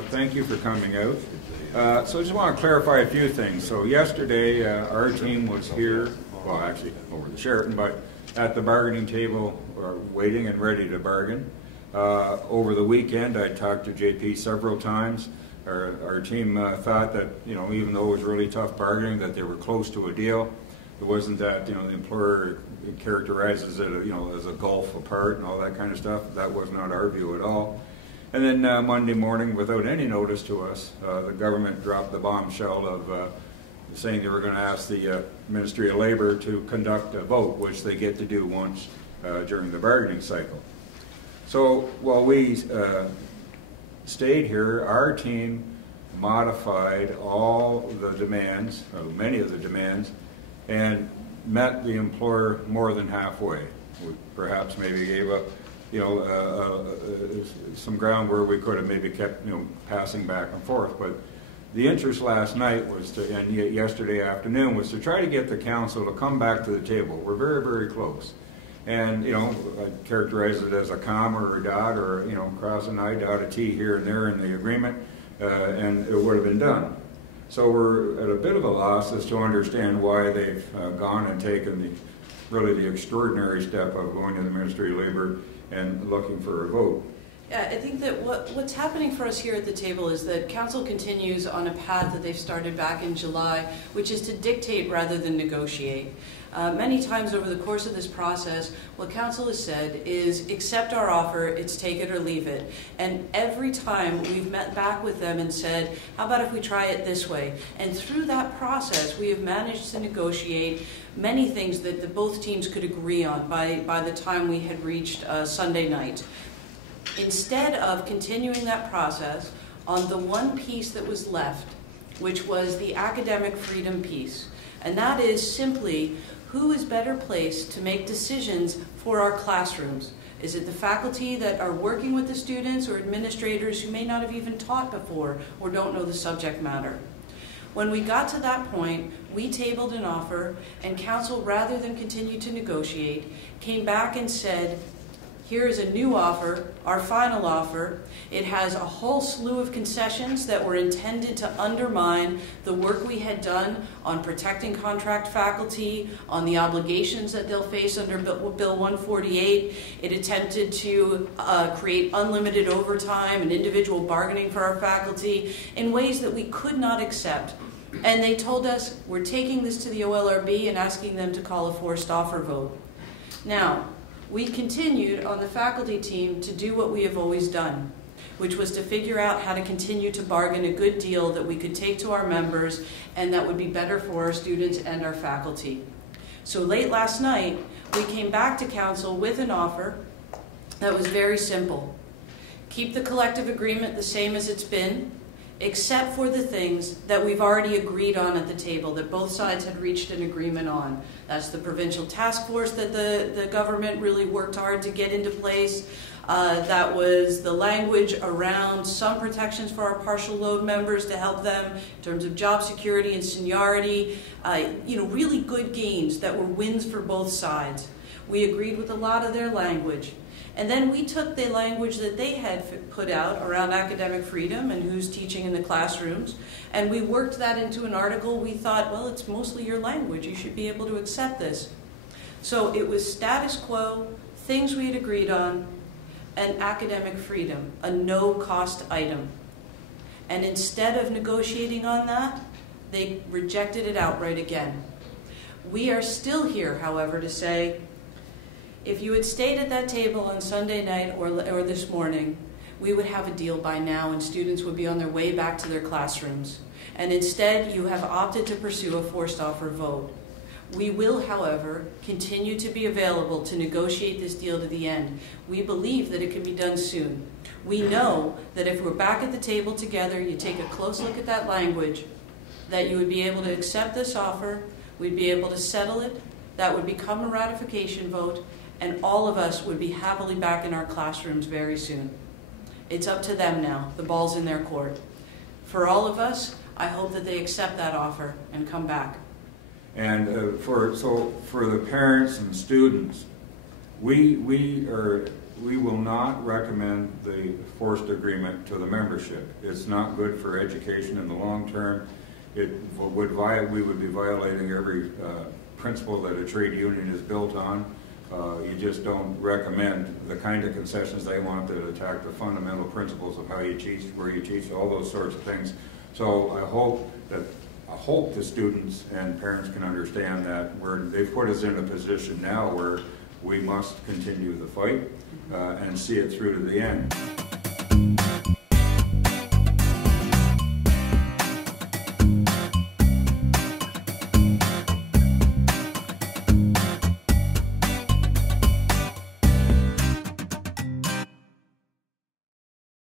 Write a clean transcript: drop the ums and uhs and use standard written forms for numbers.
Thank you for coming out. So I just want to clarify a few things. So yesterday, our team was here, well, actually over the Sheraton, but at the bargaining table, waiting and ready to bargain. Over the weekend, I talked to JP several times. Our team thought that, even though it was really tough bargaining, that they were close to a deal. It wasn't that, the employer characterizes it, as a gulf apart and all that kind of stuff. That was not our view at all. And then Monday morning, without any notice to us, the government dropped the bombshell of saying they were going to ask the Ministry of Labour to conduct a vote, which they get to do once during the bargaining cycle. So while we stayed here, our team modified all the demands, many of the demands, and met the employer more than halfway. We perhaps maybe gave up, some ground where we could have maybe kept, passing back and forth. But the interest last night was to, and yesterday afternoon, was to try to get the council to come back to the table. We're very, very close. And, I'd characterize it as a comma or a dot or, cross an I, dot a T here and there in the agreement, and it would have been done. So we're at a bit of a loss as to understand why they've gone and taken really the extraordinary step of going to the Ministry of Labour and looking for a vote. Yeah, I think that what's happening for us here at the table is that Council continues on a path that they've started back in July, which is to dictate rather than negotiate. Many times over the course of this process, what Council has said is accept our offer, it's take it or leave it. And every time we've met back with them and said, how about if we try it this way? And through that process, we have managed to negotiate many things that both teams could agree on by the time we had reached Sunday night. Instead of continuing that process on the one piece that was left, which was the academic freedom piece, and that is simply who is better placed to make decisions for our classrooms? Is it the faculty that are working with the students or administrators who may not have even taught before or don't know the subject matter? When we got to that point, we tabled an offer, and Council, rather than continue to negotiate, came back and said, here is a new offer, our final offer. It has a whole slew of concessions that were intended to undermine the work we had done on protecting contract faculty, on the obligations that they'll face under Bill 148. It attempted to create unlimited overtime and individual bargaining for our faculty in ways that we could not accept. And they told us, we're taking this to the OLRB and asking them to call a forced offer vote. Now, we continued on the faculty team to do what we have always done, which was to figure out how to continue to bargain a good deal that we could take to our members and that would be better for our students and our faculty. So late last night, we came back to Council with an offer that was very simple. Keep the collective agreement the same as it's been, except for the things that we've already agreed on at the table, that both sides had reached an agreement on. That's the provincial task force that the government really worked hard to get into place. That was the language around some protections for our partial load members to help them in terms of job security and seniority. Really good gains that were wins for both sides. We agreed with a lot of their language. And then we took the language that they had put out around academic freedom and who's teaching in the classrooms, and we worked that into an article. We thought, well, it's mostly your language. You should be able to accept this. So it was status quo, things we had agreed on, and academic freedom, a no-cost item. And instead of negotiating on that, they rejected it outright again. We are still here, however, to say, if you had stayed at that table on Sunday night or this morning, we would have a deal by now and students would be on their way back to their classrooms. And instead, you have opted to pursue a forced offer vote. We will, however, continue to be available to negotiate this deal to the end. We believe that it can be done soon. We know that if we're back at the table together, you take a close look at that language, that you would be able to accept this offer, we'd be able to settle it, that would become a ratification vote, and all of us would be happily back in our classrooms very soon. It's up to them now. The ball's in their court. For all of us, I hope that they accept that offer and come back. And for the parents and students, we we will not recommend the forced agreement to the membership. It's not good for education in the long term. We would be violating every principle that a trade union is built on. You just don't recommend the kind of concessions they want that attack the fundamental principles of how you teach, where you teach, all those sorts of things. So I hope the students and parents can understand that they've put us in a position now where we must continue the fight and see it through to the end.